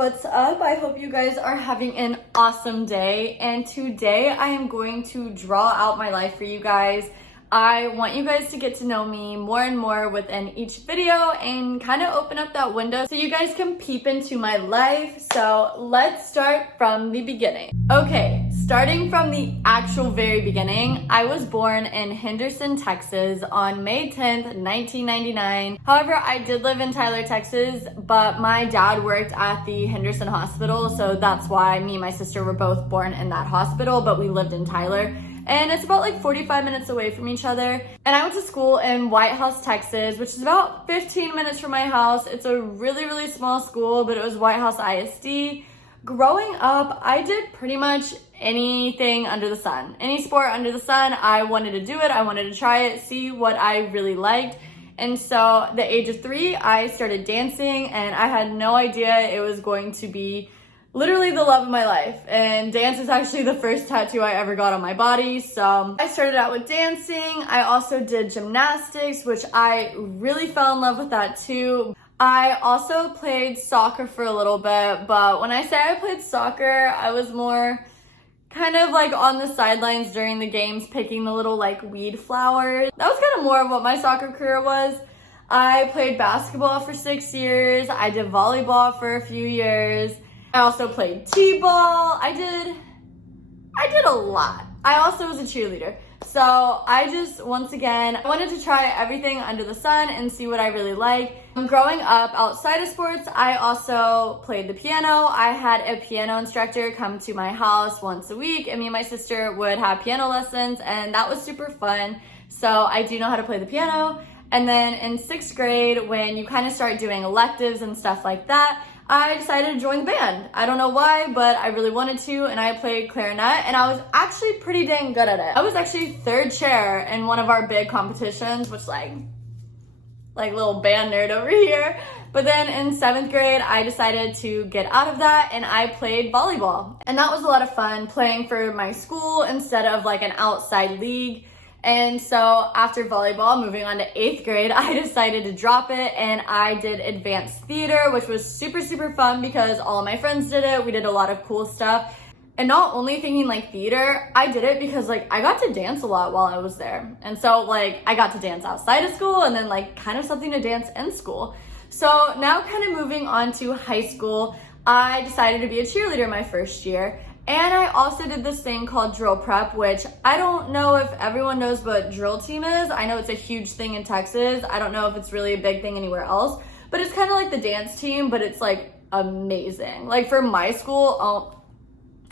what's up? I hope you guys are having an awesome day. And today I am going to draw out my life for you guys. I want you guys to get to know me more and more within each video and kind of open up that window so you guys can peep into my life. So let's start from the beginning. Okay, starting from the actual very beginning, I was born in Henderson, Texas on May 10th, 1999. However, I did live in Tyler, Texas, but my dad worked at the Henderson hospital, so that's why me and my sister were both born in that hospital, but we lived in Tyler. And it's about like 45 minutes away from each other. And I went to school in White House, Texas, which is about 15 minutes from my house. It's a really, really small school, but it was White House ISD. Growing up, I did pretty much anything under the sun. Any sport under the sun, I wanted to do it. I wanted to try it, see what I really liked. And so at the age of 3, I started dancing, and I had no idea it was going to be literally the love of my life. And dance is actually the first tattoo I ever got on my body. So I started out with dancing. I also did gymnastics, which I really fell in love with that too. I also played soccer for a little bit, but when I say I played soccer, I was more kind of like on the sidelines during the games, picking the little like weed flowers. That was kind of more of what my soccer career was. I played basketball for 6 years. I did volleyball for a few years. I also played t-ball. I did a lot. I also was a cheerleader. So I just, once again, wanted to try everything under the sun and see what I really like. Growing up outside of sports, I also played the piano. I had a piano instructor come to my house once a week, and me and my sister would have piano lessons, and that was super fun. So I do know how to play the piano. And then in 6th grade, when you kind of start doing electives and stuff like that, I decided to join the band. I don't know why, but I really wanted to, and I played clarinet, and I was actually pretty dang good at it. I was actually 3rd chair in one of our big competitions, which like little band nerd over here. But then in 7th grade, I decided to get out of that, and I played volleyball. And that was a lot of fun, playing for my school instead of like an outside league. And so after volleyball, moving on to 8th grade, I decided to drop it, and I did advanced theater, which was super, super fun because all of my friends did it. We did a lot of cool stuff. And not only thinking like theater, I did it because like I got to dance a lot while I was there. And so like I got to dance outside of school and then like kind of something to dance in school. So now kind of moving on to high school, I decided to be a cheerleader my first year. And I also did this thing called drill prep, which I don't know if everyone knows what drill team is. I know it's a huge thing in Texas. I don't know if it's really a big thing anywhere else, but it's kind of like the dance team, but it's like amazing. Like for my school,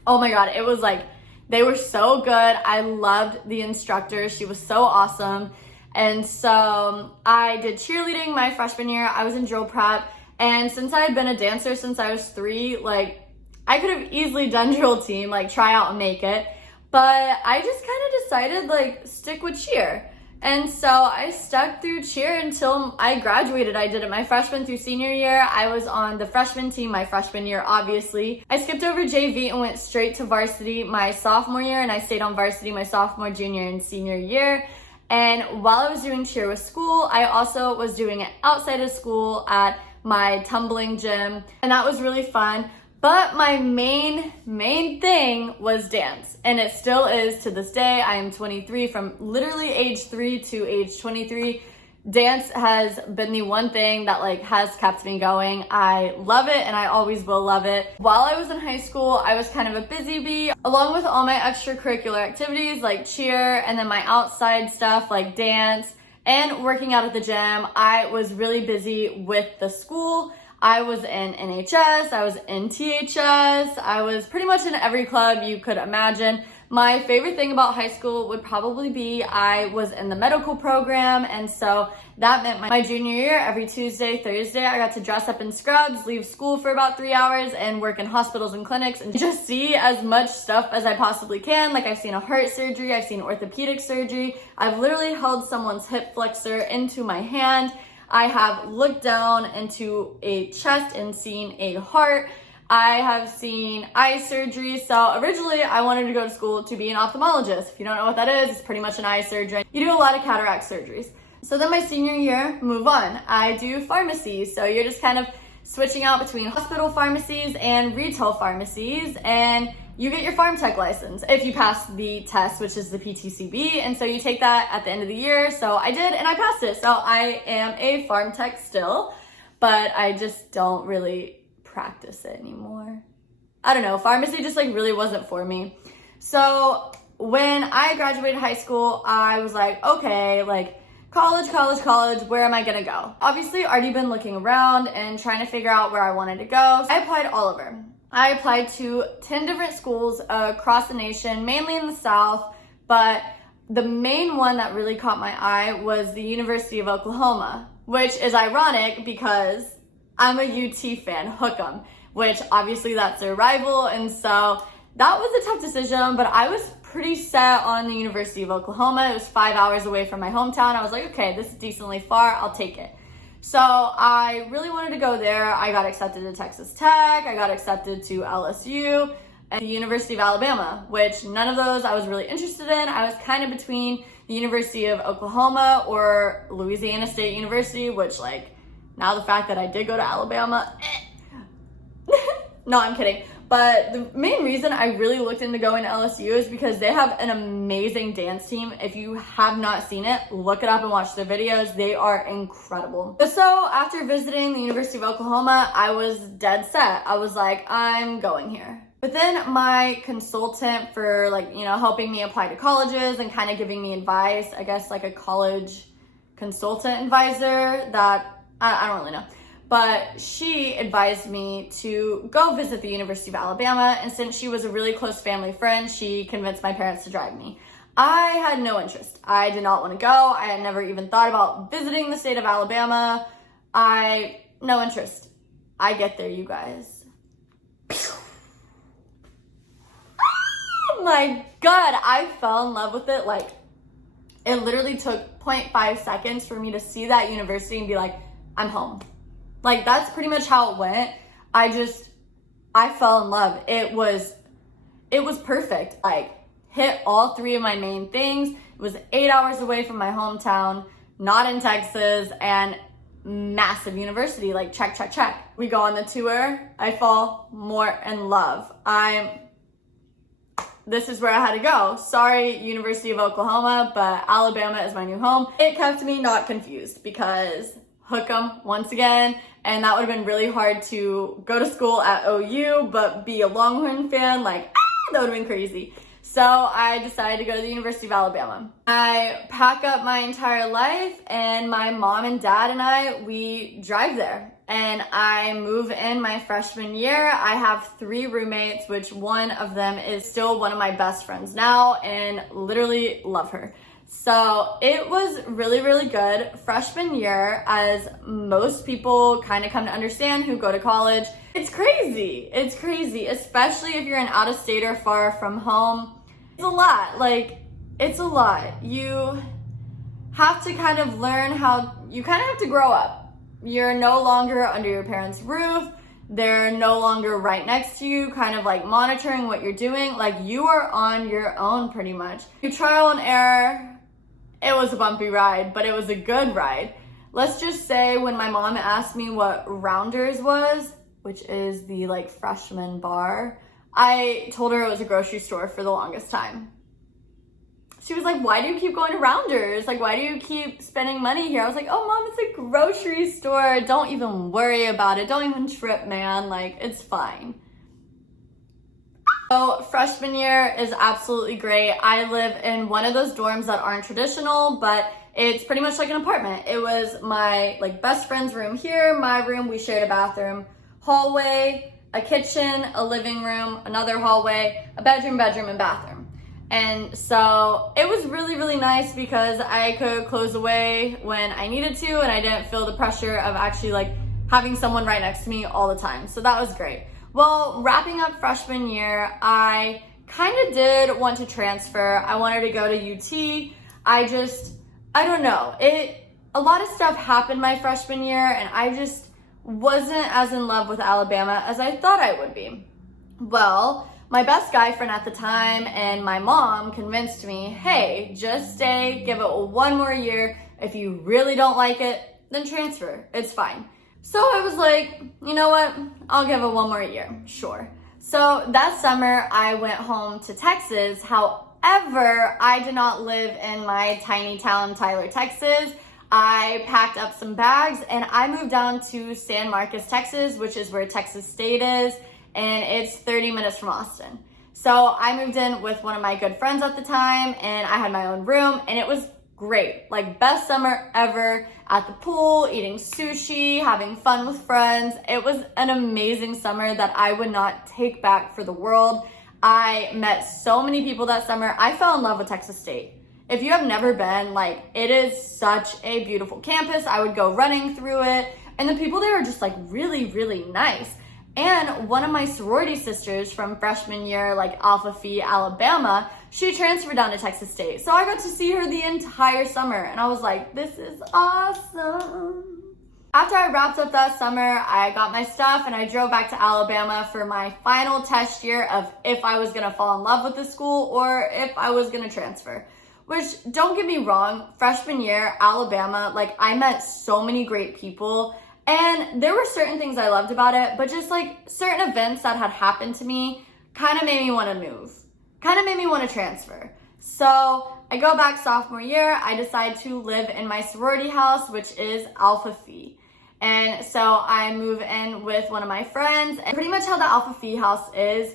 oh my God, it was like, they were so good. I loved the instructor. She was so awesome. And so I did cheerleading my freshman year. I was in drill prep. And since I had been a dancer since I was 3, like I could have easily done drill team, like try out and make it, but I just kind of decided like stick with cheer. And so I stuck through cheer until I graduated. I did it my freshman through senior year. I was on the freshman team my freshman year, obviously. I skipped over JV and went straight to varsity my sophomore year, and I stayed on varsity my sophomore, junior, and senior year. And while I was doing cheer with school, I also was doing it outside of school at my tumbling gym, and that was really fun. But my main thing was dance, and it still is to this day. I am 23. From literally age 3 to age 23, dance has been the one thing that like has kept me going. I love it, and I always will love it. While I was in high school, I was kind of a busy bee, along with all my extracurricular activities like cheer, and then my outside stuff like dance and working out at the gym. I was really busy with the school. I was in NHS, I was in THS, I was pretty much in every club you could imagine. My favorite thing about high school would probably be I was in the medical program, and so that meant my junior year, every Tuesday, Thursday, I got to dress up in scrubs, leave school for about 3 hours, and work in hospitals and clinics and just see as much stuff as I possibly can. Like I've seen a heart surgery, I've seen orthopedic surgery, I've literally held someone's hip flexor into my hand. I have looked down into a chest and seen a heart. I have seen eye surgery. So originally I wanted to go to school to be an ophthalmologist. If you don't know what that is, it's pretty much an eye surgery. You do a lot of cataract surgeries. So then my senior year, move on. I do pharmacy. So you're just kind of switching out between hospital pharmacies and retail pharmacies, and you get your farm tech license if you pass the test, which is the PTCB. And so you take that at the end of the year. So I did, and I passed it. So I am a farm tech still, but I just don't really practice it anymore. I don't know, pharmacy just like really wasn't for me. So when I graduated high school, I was like, okay, like college, where am I gonna go? Obviously, already been looking around and trying to figure out where I wanted to go. I applied all over. I applied to 10 different schools across the nation, mainly in the South, but the main one that really caught my eye was the University of Oklahoma, which is ironic because I'm a UT fan, hook 'em, which obviously that's their rival, and so that was a tough decision, but I was pretty set on the University of Oklahoma. It was 5 hours away from my hometown. I was like, okay, this is decently far, I'll take it. So I really wanted to go there. I got accepted to Texas Tech, I got accepted to LSU, and the University of Alabama, which none of those I was really interested in. I was kind of between the University of Oklahoma or Louisiana State University, which like, now the fact that I did go to Alabama, no, I'm kidding. But the main reason I really looked into going to LSU is because they have an amazing dance team. If you have not seen it, look it up and watch their videos. They are incredible. So after visiting the University of Oklahoma, I was dead set. I was like, I'm going here. But then my consultant for like, you know, helping me apply to colleges and kind of giving me advice, I guess like a college consultant advisor that, I don't really know. But she advised me to go visit the University of Alabama, and since she was a really close family friend, she convinced my parents to drive me. I had no interest. I did not want to go. I had never even thought about visiting the state of Alabama. No interest. I get there, you guys. Oh my God, I fell in love with it. Like, it literally took 0.5 seconds for me to see that university and be like, I'm home. Like, that's pretty much how it went. I fell in love. It was perfect. Like, hit all three of my main things. It was 8 hours away from my hometown, not in Texas, and massive university. Like, check. We go on the tour. I fall more in love. This is where I had to go. Sorry, University of Oklahoma, but Alabama is my new home. It kept me not confused because hook 'em once again, and that would have been really hard to go to school at OU but be a Longhorn fan. Like, that would have been crazy. So I decided to go to the University of Alabama. I pack up my entire life, and my mom and dad and I, we drive there. And I move in my freshman year. I have 3 roommates, which one of them is still one of my best friends now, and literally love her. So it was really, really good. Freshman year, as most people kind of come to understand who go to college, it's crazy. It's crazy, especially if you're an out-of-stater far from home. It's a lot. Like, it's a lot. You have to kind of learn you kind of have to grow up. You're no longer under your parents' roof. They're no longer right next to you, kind of like monitoring what you're doing. Like, you are on your own pretty much. You trial and error. It was a bumpy ride, but it was a good ride. Let's just say when my mom asked me what Rounders was, which is the like freshman bar, I told her it was a grocery store for the longest time. She was like, why do you keep going to Rounders? Like, why do you keep spending money here? I was like, oh mom, it's a grocery store. Don't even worry about it. Don't even trip, man. Like, it's fine. So freshman year is absolutely great. I live in one of those dorms that aren't traditional, but it's pretty much like an apartment. It was my like best friend's room here, my room. We shared a bathroom, hallway, a kitchen, a living room, another hallway, a bedroom, and bathroom. And so it was really, really nice because I could close away when I needed to, and I didn't feel the pressure of actually like having someone right next to me all the time. So that was great. Well, wrapping up freshman year, I kind of did want to transfer. I wanted to go to UT. I don't know. A lot of stuff happened my freshman year, and I just wasn't as in love with Alabama as I thought I would be. Well, my best guy friend at the time and my mom convinced me, hey, just stay, give it one more year. If you really don't like it, then transfer. It's fine. So I was like, you know what? I'll give it one more year, sure. So that summer I went home to Texas. However, I did not live in my tiny town, Tyler, Texas. I packed up some bags and I moved down to San Marcos, Texas, which is where Texas State is, and it's 30 minutes from Austin. So I moved in with one of my good friends at the time, and I had my own room, and it was great. Like, best summer ever, at the pool, eating sushi, having fun with friends. It was an amazing summer that I would not take back for the world. I met so many people that summer. I fell in love with Texas State. If you have never been, like, it is such a beautiful campus. I would go running through it, and the people there are just like really, really nice. And one of my sorority sisters from freshman year, like Alpha Phi, Alabama, she transferred down to Texas State. So I got to see her the entire summer, and I was like, this is awesome. After I wrapped up that summer, I got my stuff and I drove back to Alabama for my final test year of if I was gonna fall in love with the school or if I was gonna transfer. Which, don't get me wrong, freshman year, Alabama, like, I met so many great people. And there were certain things I loved about it, but just like certain events that had happened to me kind of made me want to move, kind of made me want to transfer. So I go back sophomore year, I decide to live in my sorority house, which is Alpha Phi. And so I move in with one of my friends, and pretty much how the Alpha Phi house is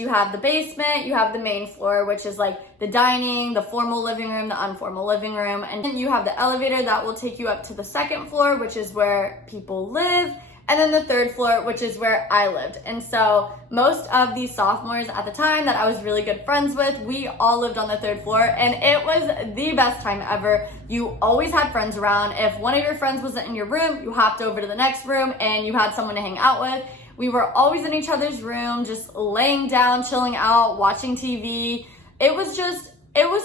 you have the basement, you have the main floor, which is like the dining, the formal living room, the informal living room, and then you have the elevator that will take you up to the second floor, which is where people live, and then the third floor, which is where I lived. And so most of these sophomores at the time that I was really good friends with, we all lived on the third floor, and it was the best time ever. You always had friends around. If one of your friends wasn't in your room, you hopped over to the next room and you had someone to hang out with. We were always in each other's room, just laying down, chilling out, watching TV. It was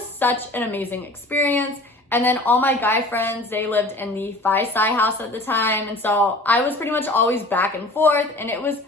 such an amazing experience. And then all my guy friends, they lived in the Phi Psi house at the time. And so I was pretty much always back and forth, and it was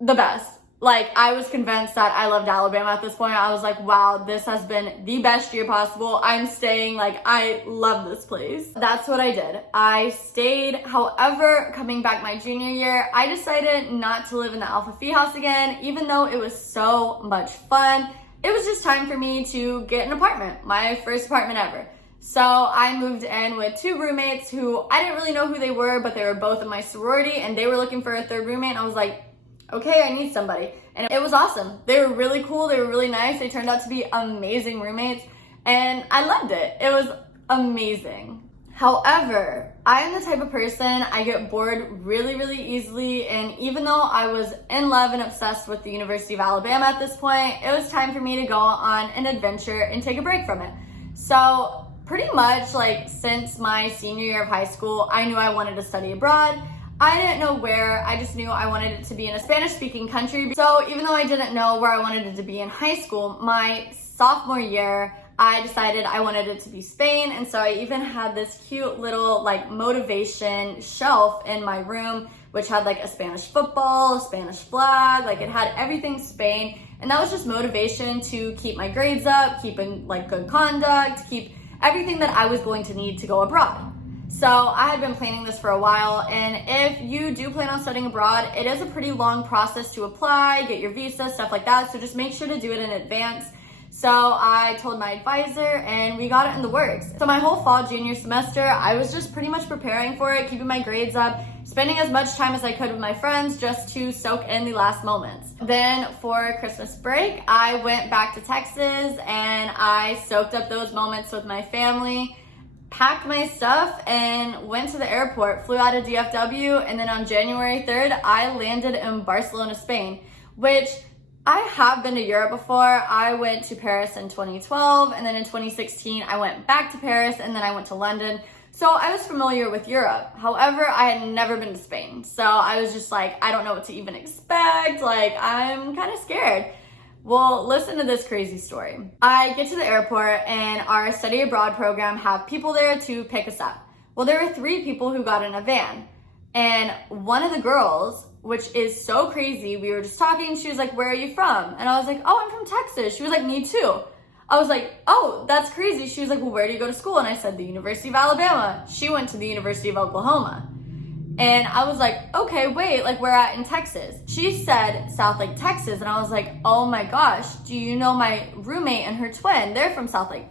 the best. Like, I was convinced that I loved Alabama at this point. I was like, wow, this has been the best year possible. I'm staying, like, I love this place. That's what I did. I stayed. However, coming back my junior year, I decided not to live in the Alpha Phi house again, even though it was so much fun. It was just time for me to get an apartment, my first apartment ever. So I moved in with two roommates who I didn't really know who they were, but they were both in my sorority, and they were looking for a third roommate. And I was like, okay, I need somebody. And it was awesome. They were really cool. They were really nice. They turned out to be amazing roommates, and I loved it. It was amazing. However, I am the type of person, I get bored really, really easily, and even though I was in love and obsessed with the University of Alabama at this point, it was time for me to go on an adventure and take a break from it. So pretty much, like, since my senior year of high school, I knew I wanted to study abroad. I didn't know where, I just knew I wanted it to be in a Spanish-speaking country. So even though I didn't know where I wanted it to be in high school, my sophomore year, I decided I wanted it to be Spain. And so I even had this cute little, like, motivation shelf in my room, which had like a Spanish football, a Spanish flag, like it had everything Spain. And that was just motivation to keep my grades up, keep in like good conduct, keep everything that I was going to need to go abroad. So I had been planning this for a while, and if you do plan on studying abroad, it is a pretty long process to apply, get your visa, stuff like that, so just make sure to do it in advance. So I told my advisor, and we got it in the works. So my whole fall junior semester, I was just pretty much preparing for it, keeping my grades up, spending as much time as I could with my friends just to soak in the last moments. Then for Christmas break, I went back to Texas, and I soaked up those moments with my family, packed my stuff, and went to the airport, flew out of DFW, and then on January 3rd, I landed in Barcelona, Spain, which I have been to Europe before. I went to Paris in 2012, and then in 2016, I went back to Paris, and then I went to London. So I was familiar with Europe. However, I had never been to Spain. So I was just like, I don't know what to even expect. Like, I'm kind of scared. Well, listen to this crazy story. I get to the airport, and our study abroad program have people there to pick us up. Well, there were 3 people who got in a van, and one of the girls, which is so crazy, we were just talking, she was like, where are you from? And I was like, oh, I'm from Texas. She was like, me too. I was like, oh, that's crazy. She was like, well, where do you go to school? And I said, the University of Alabama. She went to the University of Oklahoma. And I was like, okay, wait, like where at in Texas? She said Southlake, Texas. And I was like, oh my gosh, do you know my roommate and her twin? They're from Southlake.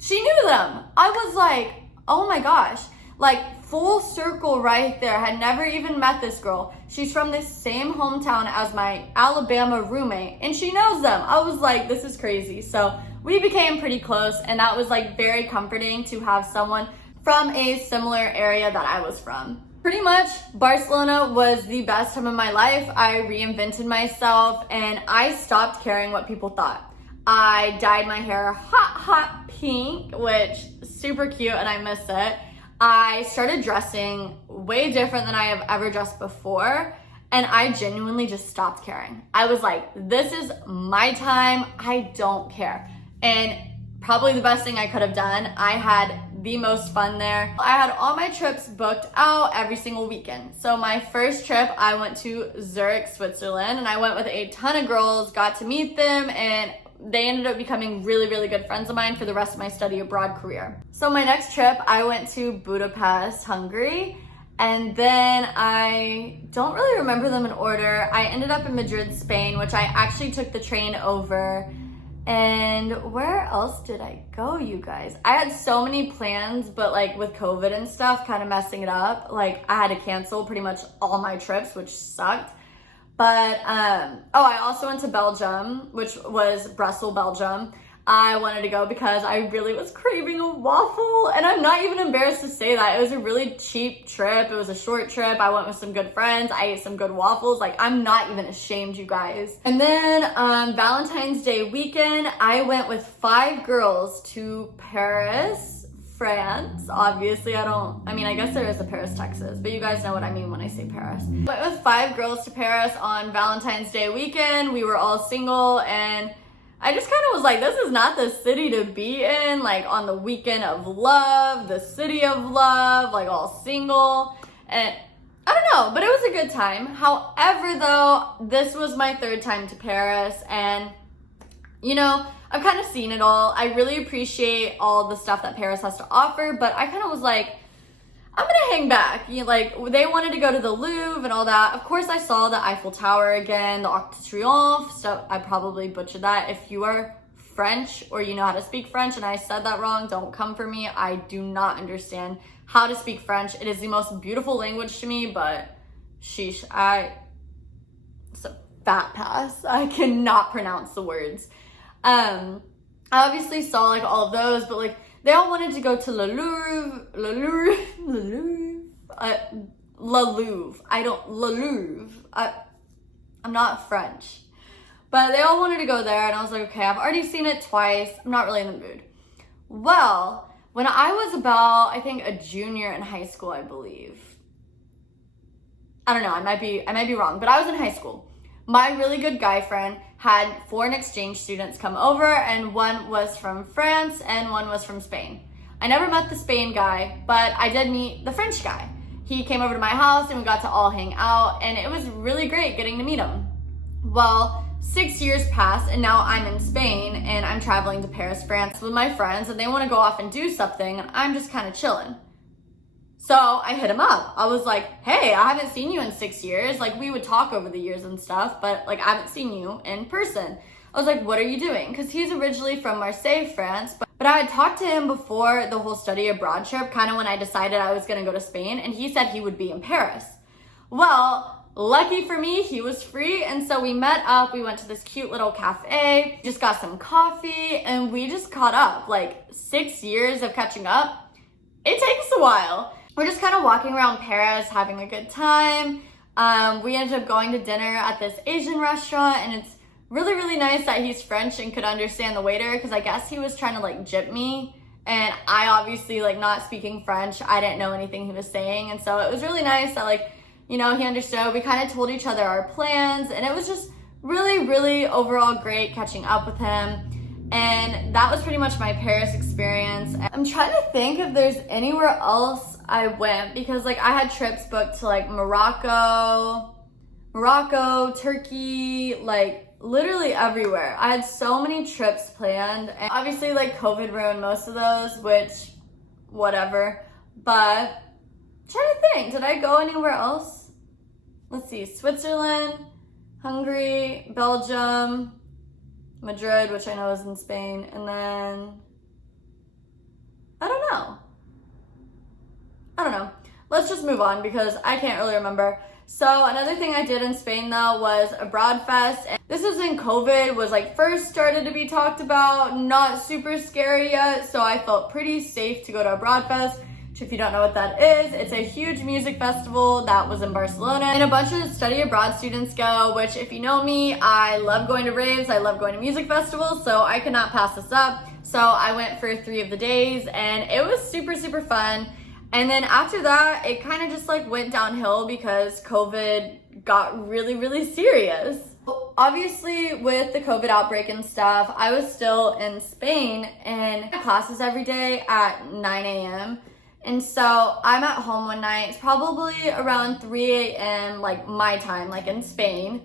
She knew them. I was like, oh my gosh, like full circle right there. Had never even met this girl. She's from the same hometown as my Alabama roommate and she knows them. I was like, this is crazy. So we became pretty close and that was like very comforting to have someone from a similar area that I was from. Pretty much Barcelona was the best time of my life. I reinvented myself and I stopped caring what people thought. I dyed my hair hot pink, which is super cute and I miss it. I started dressing way different than I have ever dressed before and I genuinely just stopped caring. I was like, this is my time, I don't care. And probably the best thing I could have done, I had the most fun there. I had all my trips booked out every single weekend. So my first trip, I went to Zurich, Switzerland, and I went with a ton of girls, got to meet them, and they ended up becoming really, really good friends of mine for the rest of my study abroad career. So my next trip, I went to Budapest, Hungary, and then I don't really remember them in order. I ended up in Madrid, Spain, which I actually took the train over. And where else did I go, you guys? I had so many plans, but like with COVID and stuff kind of messing it up, like I had to cancel pretty much all my trips, which sucked. But, oh, I also went to Belgium, which was Brussels, Belgium. I wanted to go because I really was craving a waffle. And I'm not even embarrassed to say that. It was a really cheap trip. It was a short trip. I went with some good friends. I ate some good waffles. Like, I'm not even ashamed, you guys. And then Valentine's Day weekend, I went with 5 girls to Paris, France. Obviously, I guess there is a Paris, Texas, but you guys know what I mean when I say Paris. Went with 5 girls to Paris on Valentine's Day weekend. We were all single and I just kind of was like, this is not the city to be in, like on the weekend of love, the city of love, like all single. And I don't know, but it was a good time. However, though, this was my 3rd time to Paris and, you know, I've kind of seen it all. I really appreciate all the stuff that Paris has to offer, but I kind of was like, I'm gonna hang back. You know, like, they wanted to go to the Louvre and all that. Of course, I saw the Eiffel Tower again, the Arc de Triomphe, so I probably butchered that. If you are French or you know how to speak French and I said that wrong, don't come for me. I do not understand how to speak French. It is the most beautiful language to me, but sheesh, it's a fat pass. I cannot pronounce the words. I obviously saw like all of those, but like, they all wanted to go to Le Louvre. I'm not French. But they all wanted to go there, and I was like, okay, I've already seen it twice. I'm not really in the mood. Well, when I was about, I think, a junior in high school, I believe. I don't know, I might be wrong, but I was in high school. My really good guy friend had foreign exchange students come over, and one was from France and one was from Spain. I never met the Spain guy, but I did meet the French guy. He came over to my house and we got to all hang out, and it was really great getting to meet him. Well, 6 years passed and now I'm in Spain and I'm traveling to Paris, France with my friends, and they want to go off and do something and I'm just kind of chilling. So I hit him up. I was like, hey, I haven't seen you in 6 years. Like, we would talk over the years and stuff, but like, I haven't seen you in person. I was like, what are you doing? Because he's originally from Marseille, France, but I had talked to him before the whole study abroad trip, kind of when I decided I was gonna go to Spain, and he said he would be in Paris. Well, lucky for me, he was free, and so we met up. We went to this cute little cafe, just got some coffee, and we just caught up. Like, 6 years of catching up, it takes a while. We're just kind of walking around Paris, having a good time. We ended up going to dinner at this Asian restaurant, and it's really, really nice that he's French and could understand the waiter, because I guess he was trying to like jip me, and I obviously, like, not speaking French, I didn't know anything he was saying, and so it was really nice that, like, you know, he understood. We kind of told each other our plans, and it was just really, really overall great catching up with him. And that was pretty much my Paris experience. I'm trying to think if there's anywhere else I went, because like I had trips booked to like Morocco, Turkey, like literally everywhere. I had so many trips planned, and obviously like COVID ruined most of those, which whatever, but trying to think, did I go anywhere else? Let's see, Switzerland, Hungary, Belgium, Madrid, which I know is in Spain, and then, I don't know. Let's just move on because I can't really remember. So another thing I did in Spain though was a Broad Fest. This was when COVID was like first started to be talked about, not super scary yet, so I felt pretty safe to go to a Broad Fest, which if you don't know what that is, it's a huge music festival that was in Barcelona. And a bunch of study abroad students go, which if you know me, I love going to raves, I love going to music festivals, so I could not pass this up. So I went for 3 of the days and it was super, super fun. And then after that, it kind of just like went downhill because COVID got really, really serious. Obviously, with the COVID outbreak and stuff, I was still in Spain and I had classes every day at 9 a.m. And so I'm at home one night, it's probably around 3 a.m. like my time, like in Spain.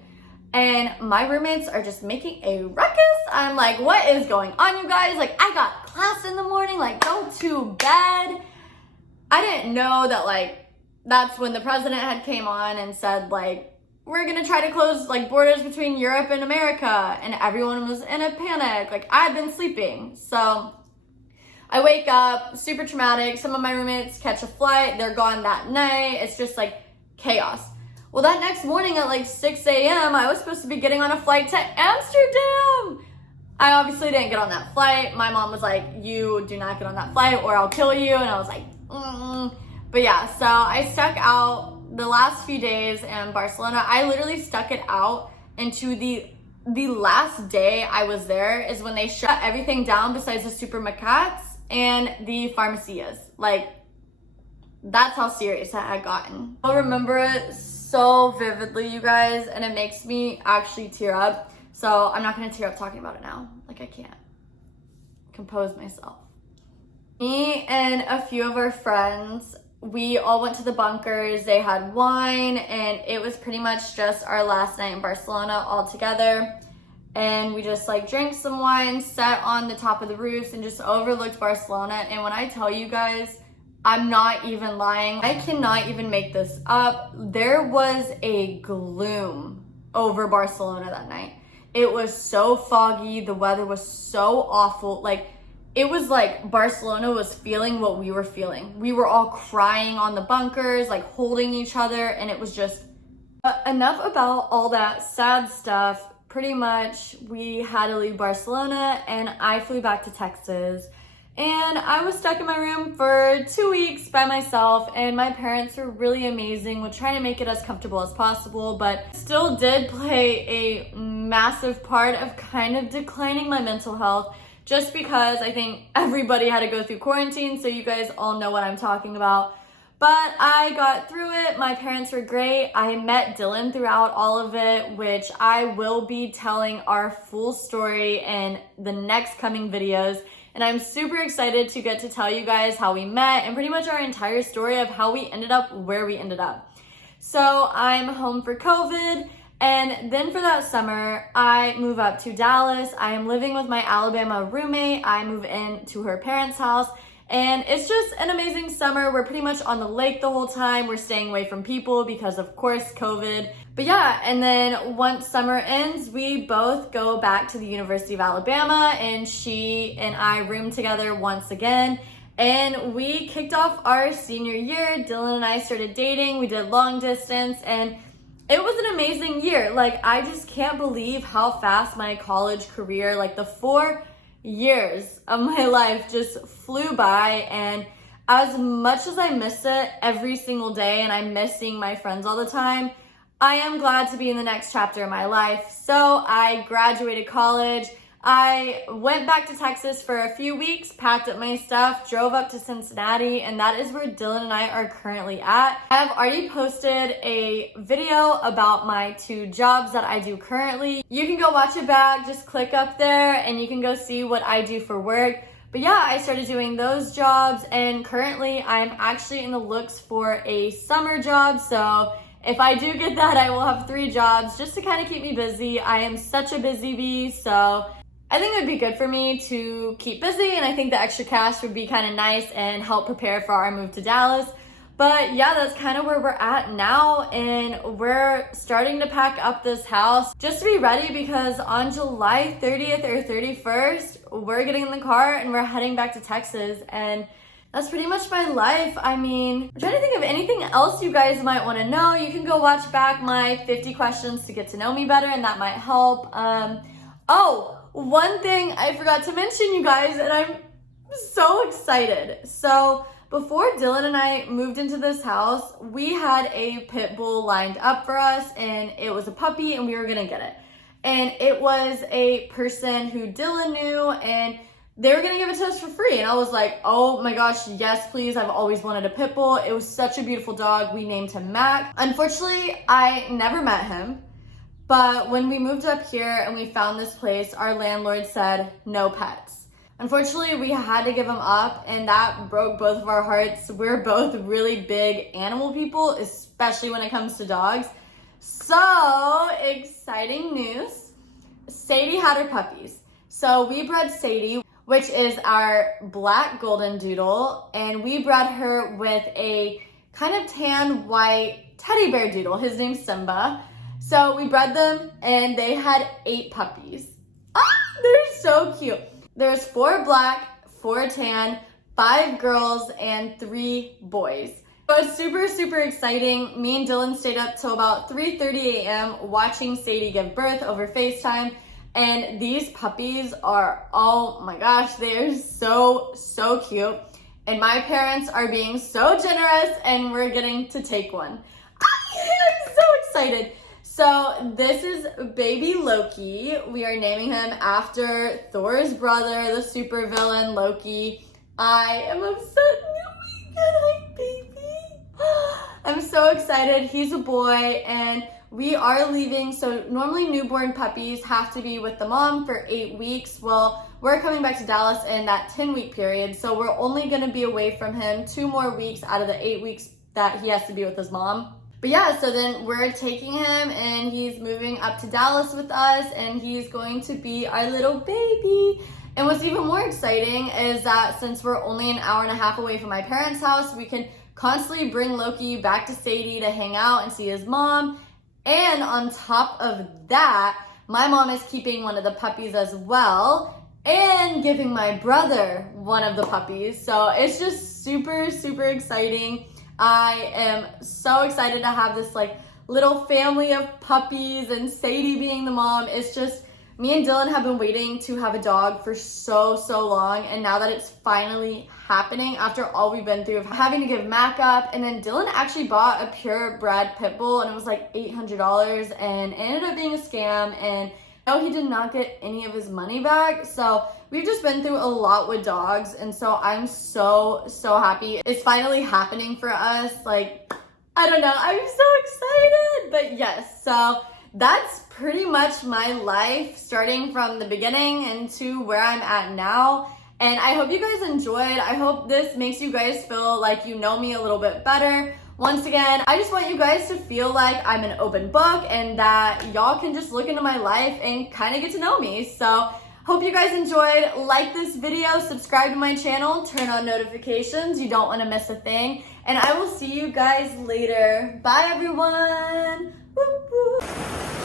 And my roommates are just making a ruckus. I'm like, what is going on, you guys? Like, I got class in the morning, like go to bed. I didn't know that like that's when the president had came on and said like we're gonna try to close like borders between Europe and America, and everyone was in a panic. Like I've been sleeping, so I wake up super traumatic. Some of my roommates catch a flight, they're gone that night. It's just like chaos. Well, that next morning at like 6 a.m. I was supposed to be getting on a flight to Amsterdam. I obviously didn't get on that flight. My mom was like, you do not get on that flight or I'll kill you. And I was like, But yeah, so I stuck out the last few days in Barcelona. I literally stuck it out into the last day I was there is when they shut everything down besides the supermarkets and the pharmacias. Like, that's how serious it had gotten. I remember it so vividly, you guys, and it makes me actually tear up. So I'm not gonna tear up talking about it now. Like, I can't compose myself. Me and a few of our friends, we all went to the bunkers. They had wine and it was pretty much just our last night in Barcelona all together. And we just like drank some wine, sat on the top of the roofs and just overlooked Barcelona. And when I tell you guys, I'm not even lying. I cannot even make this up. There was a gloom over Barcelona that night. It was so foggy. The weather was so awful. Like, it was like Barcelona was feeling what we were feeling. We were all crying on the bunkers, like holding each other, and it was just enough about all that sad stuff. Pretty much we had to leave Barcelona and I flew back to Texas, and I was stuck in my room for 2 weeks by myself, and my parents were really amazing with trying to make it as comfortable as possible, but still did play a massive part of kind of declining my mental health. Just because I think everybody had to go through quarantine, so you guys all know what I'm talking about. But I got through it. My parents were great. I met Dylan throughout all of it, which I will be telling our full story in the next coming videos. And I'm super excited to get to tell you guys how we met and pretty much our entire story of how we ended up where we ended up. So I'm home for COVID. And then for that summer, I move up to Dallas. I am living with my Alabama roommate. I move into her parents' house. And it's just an amazing summer. We're pretty much on the lake the whole time. We're staying away from people because, of course, COVID. But yeah, and then once summer ends, we both go back to the University of Alabama. And she and I room together once again. And we kicked off our senior year. Dylan and I started dating. We did long distance. And it was an amazing year. Like, I just can't believe how fast my college career, like the 4 years of my life just flew by. And as much as I miss it every single day and I miss seeing my friends all the time, I am glad to be in the next chapter of my life. So I graduated college. I went back to Texas for a few weeks, packed up my stuff, drove up to Cincinnati, and that is where Dylan and I are currently at. I have already posted a video about my 2 jobs that I do currently. You can go watch it back, just click up there and you can go see what I do for work. But yeah, I started doing those jobs, and currently I'm actually in the looks for a summer job. So if I do get that, I will have 3 jobs just to kind of keep me busy. I am such a busy bee, so I think it would be good for me to keep busy, and I think the extra cash would be kind of nice and help prepare for our move to Dallas. But yeah, that's kind of where we're at now, and we're starting to pack up this house just to be ready because on July 30th or 31st, we're getting in the car and we're heading back to Texas, and that's pretty much my life. I mean, I'm trying to think of anything else you guys might want to know. You can go watch back my 50 questions to get to know me better, and that might help. Oh, one thing I forgot to mention, you guys, and I'm so excited. So before Dylan and I moved into this house, we had a pit bull lined up for us, and it was a puppy, and we were gonna get it. And it was a person who Dylan knew, and they were gonna give it to us for free. And I was like, oh my gosh, yes, please. I've always wanted a pit bull. It was such a beautiful dog. We named him Mac. Unfortunately, I never met him. But when we moved up here and we found this place, our landlord said, no pets. Unfortunately, we had to give him up, and that broke both of our hearts. We're both really big animal people, especially when it comes to dogs. So, exciting news. Sadie had her puppies. So we bred Sadie, which is our black golden doodle, and we bred her with a kind of tan white teddy bear doodle. His name's Simba. So we bred them, and they had 8 puppies. They're so cute. There's 4 black, 4 tan, 5 girls, and 3 boys. So it's super, super exciting. Me and Dylan stayed up till about 3:30 a.m. watching Sadie give birth over FaceTime. And these puppies are, oh my gosh, they are so, so cute. And my parents are being so generous, and we're getting to take one. I'm so excited. So this is baby Loki. We are naming him after Thor's brother, the supervillain Loki. I am obsessed. Oh my god, hi baby. I'm so excited. He's a boy, and we are leaving. So normally newborn puppies have to be with the mom for 8 weeks. Well, we're coming back to Dallas in that 10-week period. So we're only going to be away from him 2 more weeks out of the 8 weeks that he has to be with his mom. But yeah, so then we're taking him, and he's moving up to Dallas with us, and he's going to be our little baby. And what's even more exciting is that since we're only an hour and a half away from my parents' house, we can constantly bring Loki back to Sadie to hang out and see his mom. And on top of that, my mom is keeping one of the puppies as well and giving my brother one of the puppies. So it's just super, super exciting. I am so excited to have this like little family of puppies, and Sadie being the mom. It's just, me and Dylan have been waiting to have a dog for so, so long. And now that it's finally happening after all we've been through of having to give Mac up, and then Dylan actually bought a purebred pit bull, and it was like $800, and it ended up being a scam, and no, he did not get any of his money back. So we've just been through a lot with dogs, and so I'm so, so happy it's finally happening for us. Like, I don't know, I'm so excited. But yes, so that's pretty much my life, starting from the beginning into where I'm at now. And I hope you guys enjoyed. I hope this makes you guys feel like you know me a little bit better. Once again, I just want you guys to feel like I'm an open book, and that y'all can just look into my life and kind of get to know me. So hope you guys enjoyed. Like this video, subscribe to my channel, turn on notifications. You don't want to miss a thing. And I will see you guys later. Bye everyone. Woo, woo.